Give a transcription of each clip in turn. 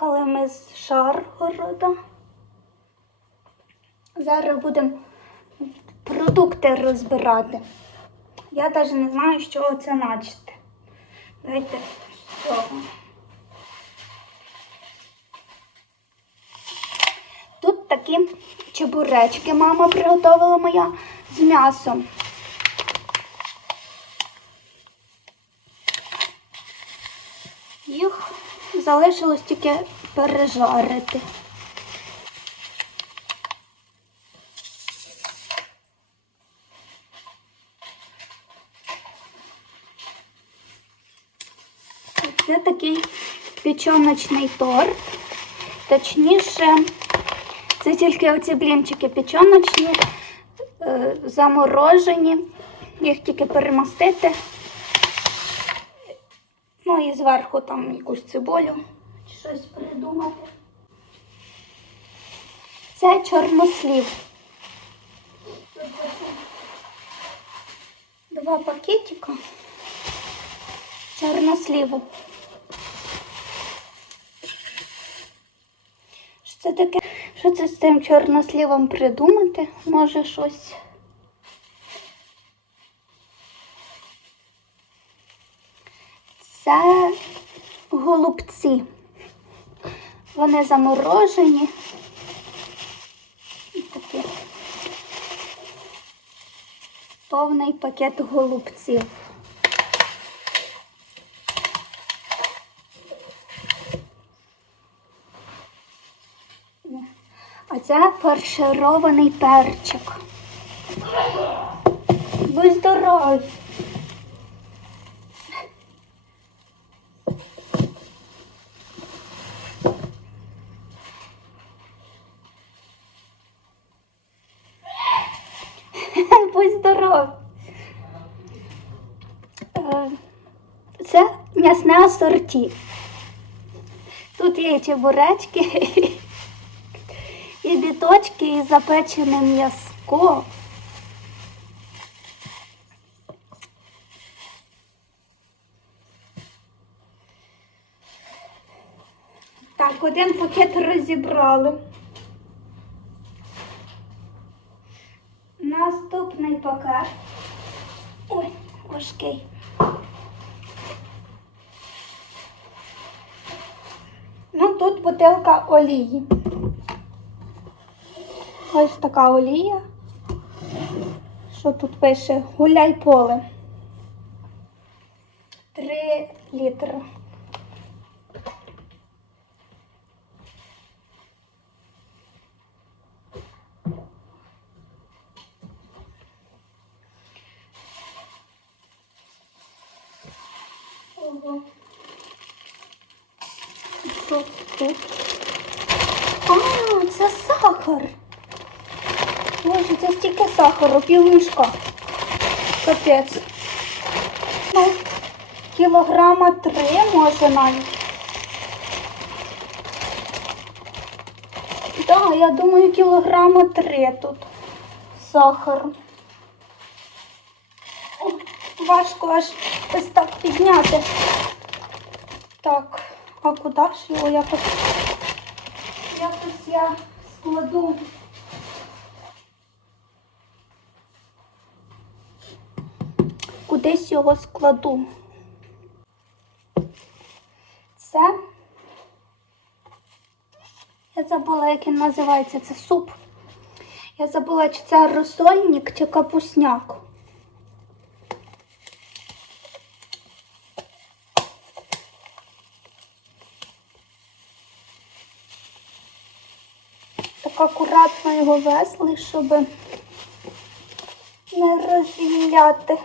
Приїхали ми з Шаргорода. Зараз будемо продукти розбирати. Я навіть не знаю, з чого це начати. Давайте з цього. Тут такі чебуречки мама приготувала моя з м'ясом. Їх залишилось тільки пережарити. Це такий печоночний торт. Точніше, це тільки оці блінчики печоночні, е, заморожені. Їх тільки перемастити. Ну і зверху там якусь цибулю щось придумати. Це чорнослів. Два пакетика чорносліву. Що таке? Що це з цим чорнослівом придумати? Може щось. Це голубці. Вони заморожені. І такі. Повний пакет голубців. А це фарширований перчик. Будь здоровий. Будь здоров. Е, Це м'ясне асорті. Тут є і чебуречки, і біточки, і запечене м'язко. Так, один пакет розібрали. Наступний пакет. Ой, важкий. Ну, тут бутилка олії. Ось така олія. Що тут пише? Гуляй поле. Три літри. Ого. Що тут? А, це сахар. Боже, це стільки сахару, пів мішка. Капець. Ну, кілограма три, може навіть. Так, да, я думаю, кілограма три тут сахару. О, Важко аж ось так підняти. Так, а куди ж його якось? Якось я складу. Кудись його складу. Це. Я забула, як він називається. Це суп. Я забула, чи це розсольник, чи капусняк. Так акуратно його весли, щоб не розвіяти.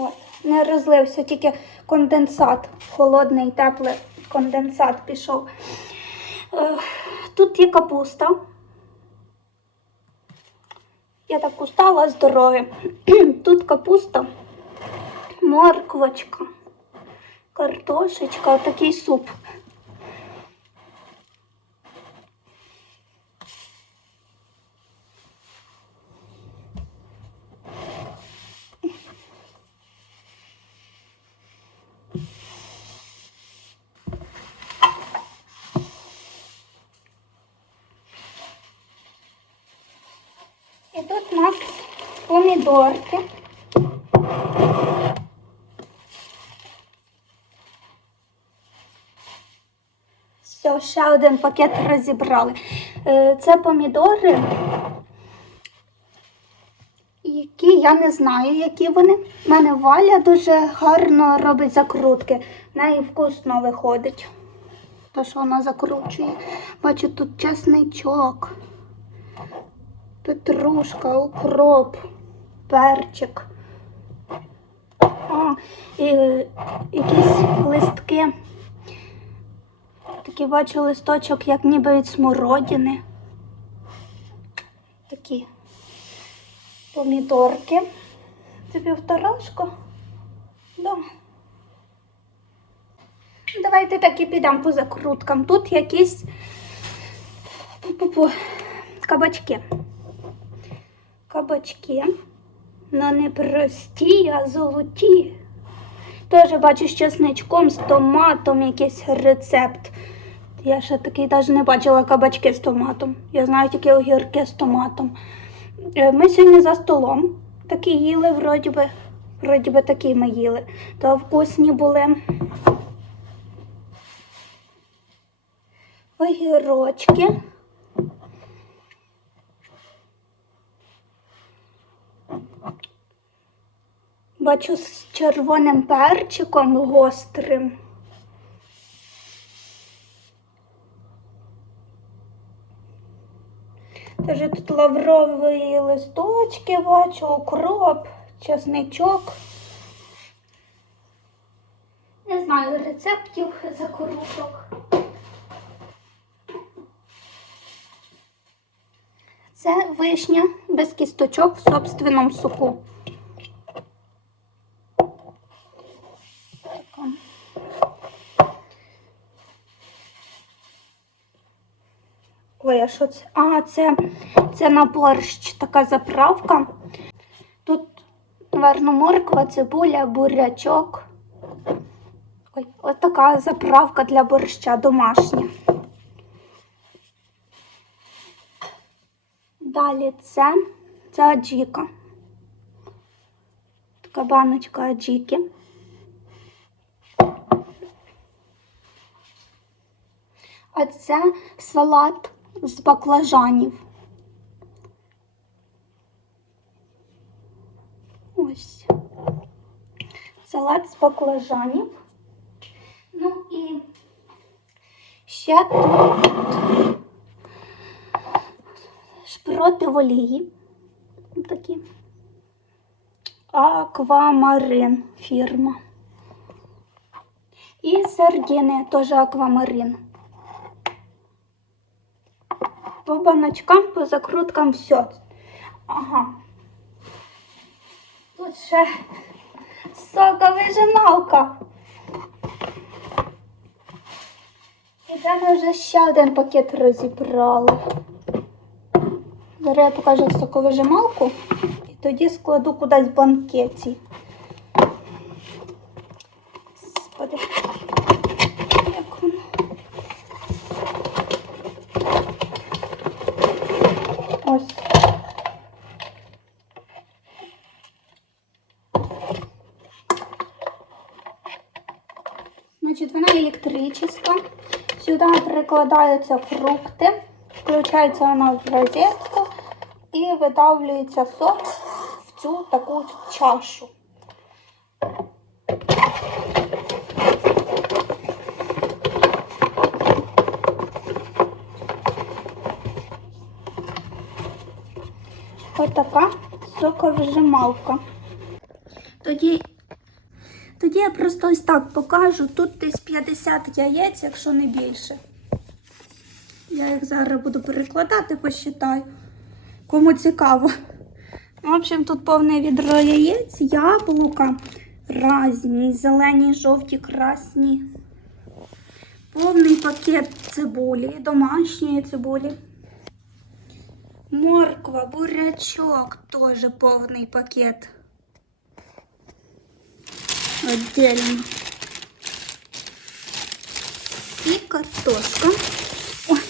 От, не розлився, тільки конденсат. Холодний, теплий конденсат пішов. Е, Тут є капуста. Я так устала здоров'я. Тут капуста, морквочка, картошечка, такий суп. Тут у нас помідорки. Все, ще один пакет розібрали. Е, Це помідори, які я не знаю, які вони. У мене Валя дуже гарно робить закрутки. В неї вкусно виходить. То, що вона закручує. Бачу, тут чесничок, петрушка, укроп, перчик. А, і якісь листки. Такий бачу листочок, як ніби від смородини. Такі помідорки. Це півторашка. Да. Давайте так і підемо по закруткам. Тут якісь Пу-пу-пу. кабачки. Кабачки. Ну не прості, а золоті. Теж бачу з чесничком, з томатом якийсь рецепт. Я ще такий навіть не бачила кабачки з томатом. Я знаю тільки огірки з томатом. Е, Ми сьогодні за столом такі їли, вроді би, вроді би такі ми їли. То вкусні були. Огірочки. Бачу з червоним перчиком гострим. Теж тут лаврові листочки бачу, укроп, чесничок. Не знаю рецептів закруток. Це вишня без кісточок в собственному соку. А що це? А, це, це на борщ така заправка. Тут, наверно, морква, цибуля, бурячок. Ой, ось така заправка для борща домашня. Далі це, це аджіка. Така баночка аджіки. А це салат з баклажанів. Ось. Салат з баклажанів. Ну і ще тут шпроти в олії. Такі. Аквамарин фірма. І сардини теж аквамарин. По баночкам, по закруткам все. Ага. Тут ще соковижималка. І це ми вже ще один пакет розібрали. Зараз я покажу соковижималку і тоді складу кудись банкеті. Господи, як воно. Ось. Значить, вона електрична. Сюди прикладаються фрукти, включається вона в розетку і видавлюється сок в цю таку чашу. Ось така соковижималка. Тоді, я просто ось так покажу. Тут десь 50 яєць, якщо не більше. Я їх зараз буду перекладати, посчитаю. Кому цікаво. В общем, тут повне відро яєць, яблука різні, зелені, жовті, красні. Повний пакет цибулі, домашньої цибулі. Морква, бурячок, теж повний пакет. Отдельно. І картошка. Ой.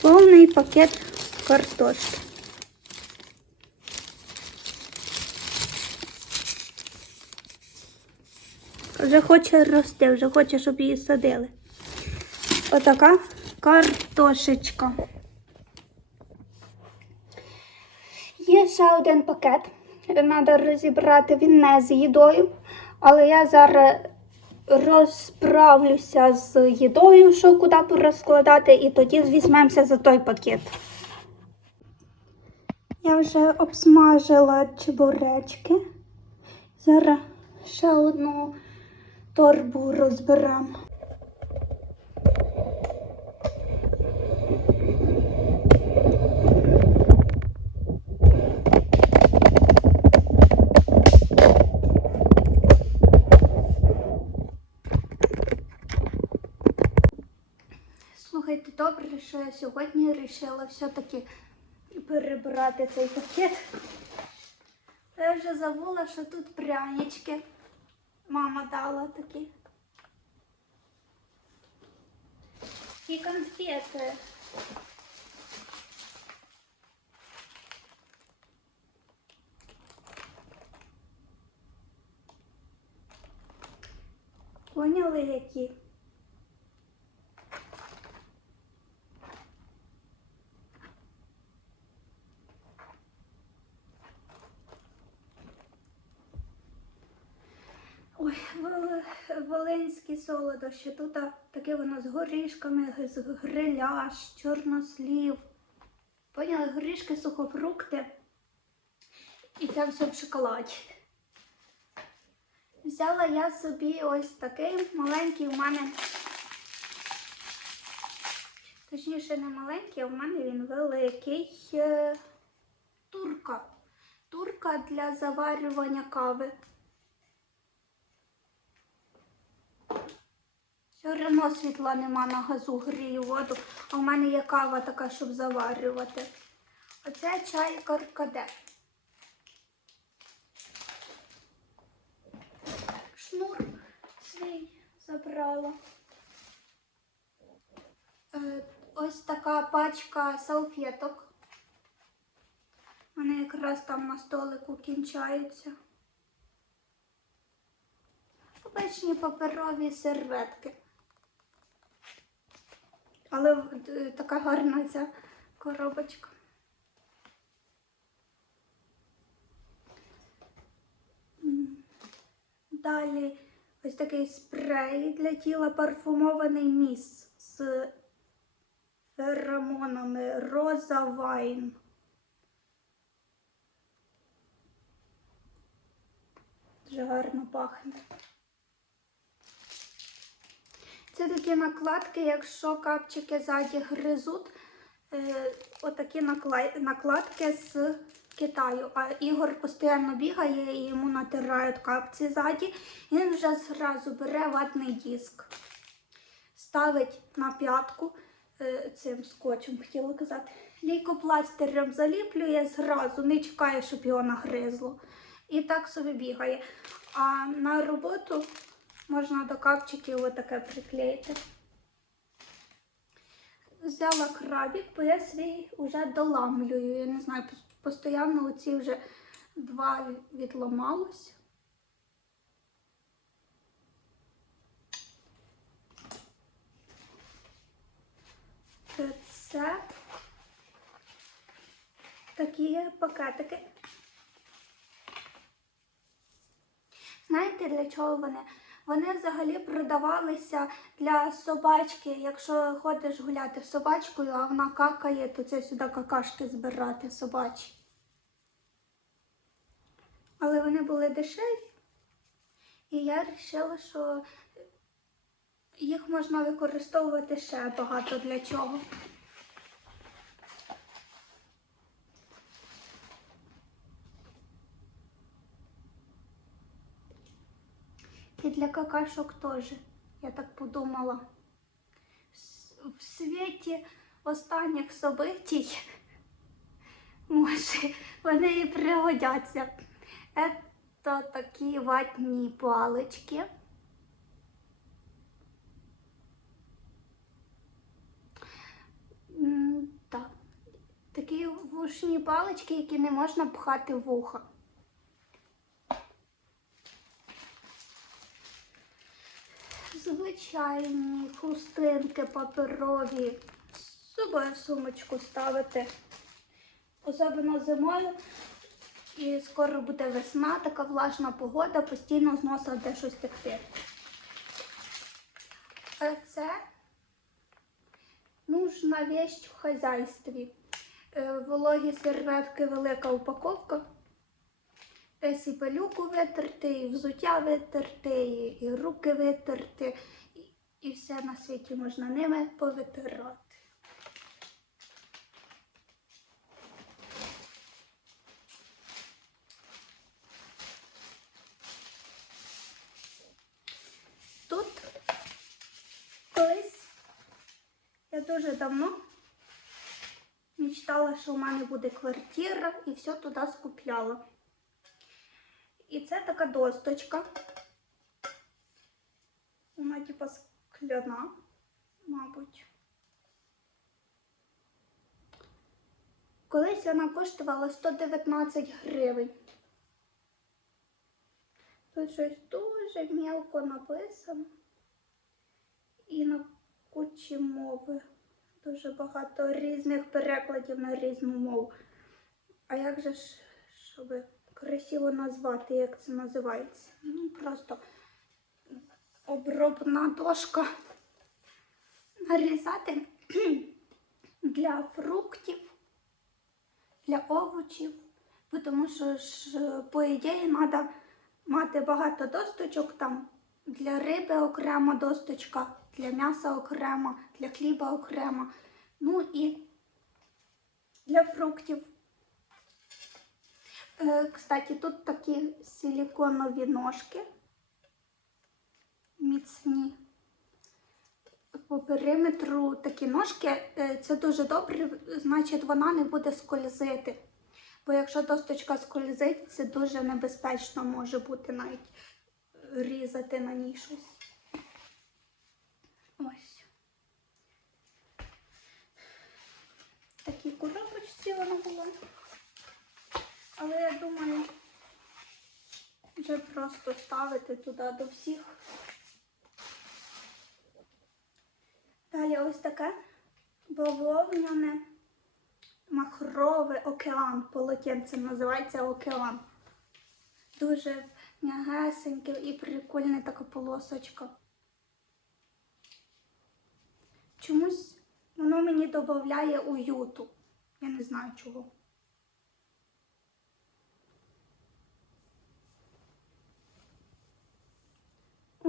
Повний пакет картошки. Вже хоче рости, вже хоче, щоб її садили. Отака картошечка. Є ще один пакет. Треба розібрати він не з їдою, але я зараз розправлюся з їдою, що куди порозкладати, і тоді візьмемося за той пакет. Я вже обсмажила чебуречки. Зараз ще одну торбу розберемо. Добре, що я сьогодні вирішила все-таки перебирати цей пакет. Я вже забула, що тут прянички. Мама дала такі. І конфети. Поняли які? Ой, вол- волинські солодощі. Тут таке воно з горішками, з гриляш, чорнослів. Поняли, горішки, сухофрукти. І це все в шоколаді. Взяла я собі ось такий маленький у мене. Точніше, не маленький, а в мене він великий. е, Турка. Турка для заварювання кави. Все одно світла нема на газу, грію воду, а в мене є кава така, щоб заварювати. Оце чай каркаде. Шнур свій забрала. Е, ось така пачка салфеток. Вони якраз там на столику кінчаються. Обичні паперові серветки. Але е, така гарна ця коробочка. Далі ось такий спрей для тіла парфумований міс з феромонами Роза Вайн. Дуже гарно пахне. Це такі накладки, якщо капчики ззаді гризуть, е, отакі накладки з Китаю. А Ігор постійно бігає і йому натирають капці ззаді. Він вже зразу бере ватний диск, ставить на п'ятку е, цим скотчем, хотіла казати. Лейкопластирем заліплює зразу, не чекає, щоб його нагризло. І так собі бігає. А на роботу можна до капчиків отаке приклеїти. Взяла крабик, бо я свій вже доламлюю. Я не знаю, постійно оці вже два відламалось. Це такі пакетики. Знаєте, для чого вони? Вони взагалі продавалися для собачки. Якщо ходиш гуляти з собачкою, а вона какає, то це сюди какашки збирати собачі. Але вони були дешеві. І я вирішила, що їх можна використовувати ще багато для чого. І для какашок теж, я так подумала. В світі останніх событій, може, вони і пригодяться. Це такі ватні палички. Так. Такі вушні палички, які не можна пхати в вуха. Звичайні хустинки паперові. З собою сумочку ставити. Особливо зимою. І скоро буде весна, така влажна погода, постійно з носа де щось текти. А це нужна вещь в хазяйстві. Е, Вологі серветки, велика упаковка. Десь і пилюку витерти, і взуття витерти, і, руки витерти, і, і все на світі можна ними повитирати. Я дуже давно мечтала, що в мене буде квартира і все туди скупляла. І це така досточка. Вона типа скляна, мабуть. Колись вона коштувала 119 гривень. Тут щось дуже мелко написано. І на кучі мови. Дуже багато різних перекладів на різну мову. А як же ж, щоб красиво назвати, як це називається? Ну, просто обробна дошка. Нарізати для фруктів, для овочів. Тому що ж, по ідеї, треба мати багато досточок там. Для риби окрема досточка, для м'яса окрема, для хліба окрема. Ну і для фруктів. Е, Кстати, тут такі силіконові ножки міцні. По периметру такі ножки, е, це дуже добре, значить вона не буде скользити. Бо якщо досточка скользить, це дуже небезпечно може бути навіть різати на ній щось. Ось. Такі коробочці воно було. Але я думаю, вже просто ставити туди до всіх. Далі ось таке бавовняне махрове океан. Полотенце називається океан. Дуже м'ягесеньке і прикольна така полосочка. Чомусь воно мені додає уюту. Я не знаю чого.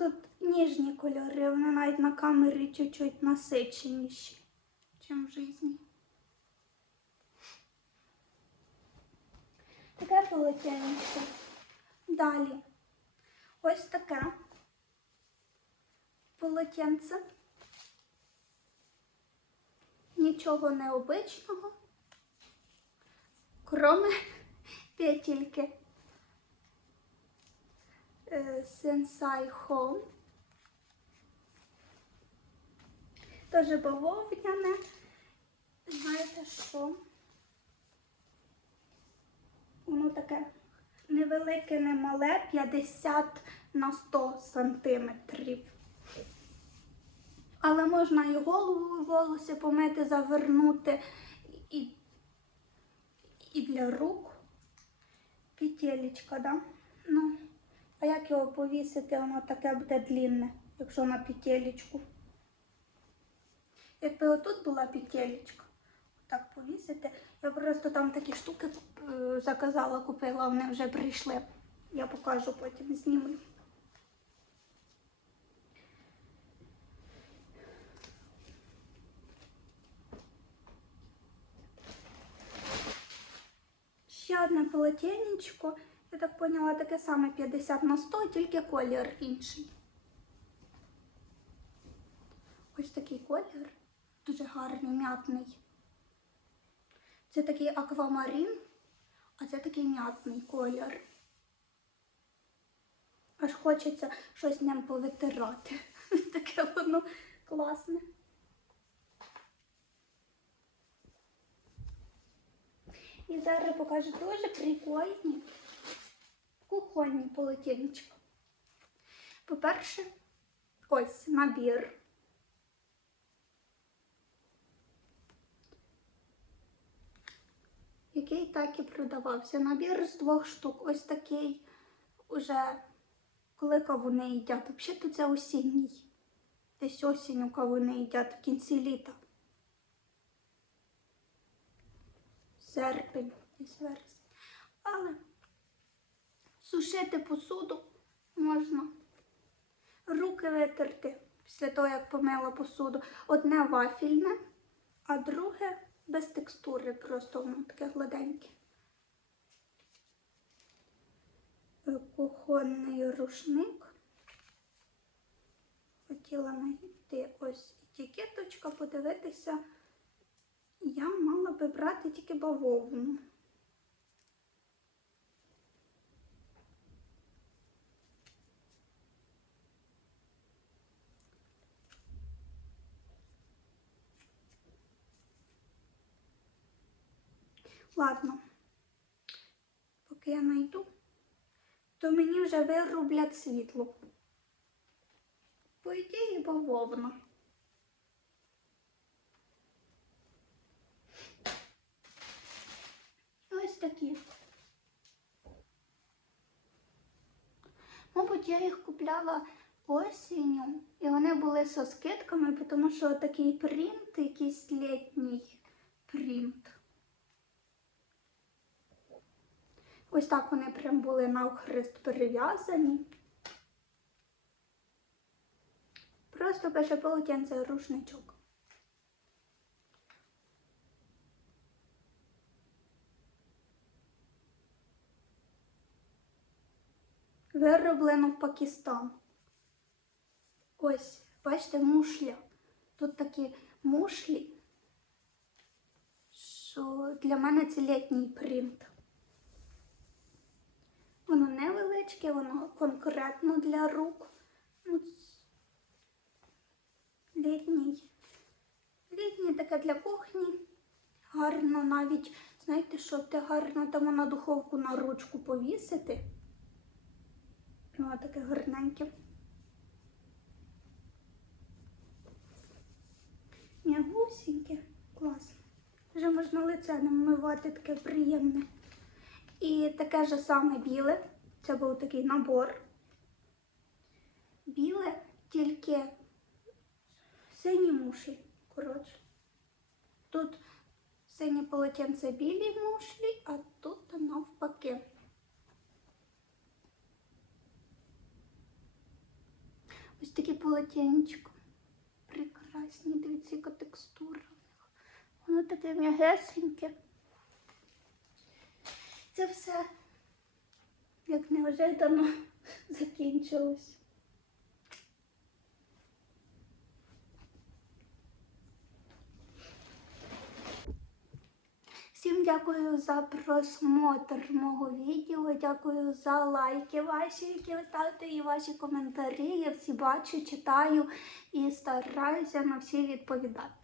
Тут ніжні кольори, вони навіть на камері чуть-чуть насиченіші, ніж в житті. Таке полотенце. Далі. Ось таке полотенце. Нічого необичного, кроме петельки. Sensai Home. Тоже бавовняне. Знаєте що? Воно таке невелике, не мале, 50 на 100 сантиметрів. Але можна і голову, волосся помити, завернути, і, і для рук. Петелечка, да? Ну, а як його повісити, воно таке буде длінне, якщо на петелечку. Якби отут була петелечка, так повісити. Я просто там такі штуки е, заказала, купила, вони вже прийшли. Я покажу потім зніму. Ще одне полотенечко. Я так поняла, таке саме 50 на 100, тільки колір інший. Ось такий колір. Дуже гарний, м'ятний. Це такий аквамарин, а це такий м'ятний колір. Аж хочеться щось ним повитирати. Таке воно класне. І зараз покажу дуже прикольні кухонні полотенчика. По-перше, ось набір. Який так і продавався. Набір з двох штук. Ось такий уже коли кавуни їдять. Взагалі це осінній. Десь осінню кавуни їдять в кінці літа. Серпень, десь вересень. Але сушити посуду можна. Руки витерти після того, як помила посуду. Одне вафільне, а друге без текстури, просто воно таке гладеньке. Е, Кухонний рушник. Хотіла знайти ось етикеточка, подивитися. Я мала би брати тільки бавовну. Ладно, поки я знайду, то мені вже вирублять світло. По ідеї бавовна. Ось такі. Мабуть, я їх купляла осінню, і вони були зі скидками, тому що такий принт, якийсь літній принт. Ось так вони прям були навхрест перев'язані. Просто пише полотенце рушничок. Вироблено в Пакистан. Ось, бачите, мушлі. Тут такі мушлі, що для мене це літній принт. Воно невеличке, воно конкретно для рук. Ну, Літній. Літній таке для кухні. Гарно навіть, знаєте, що те гарно там на духовку на ручку повісити. Воно таке гарненьке. М'ягусіньке. Класно. Вже можна лице намивати таке приємне. І таке ж саме біле. Це був такий набор. Біле, тільки сині мушлі. Коротше. Тут сині полотенце білі мушлі, а тут навпаки. Ось такі полотенчика. Прекрасні, дивіться, яка текстура. Воно таке м'ягесеньке. Це все як неожиданно закінчилось. Всім дякую за просмотр мого відео. Дякую за лайки ваші, які ви ставите, і ваші коментарі. Я всі бачу, читаю і стараюся на всі відповідати.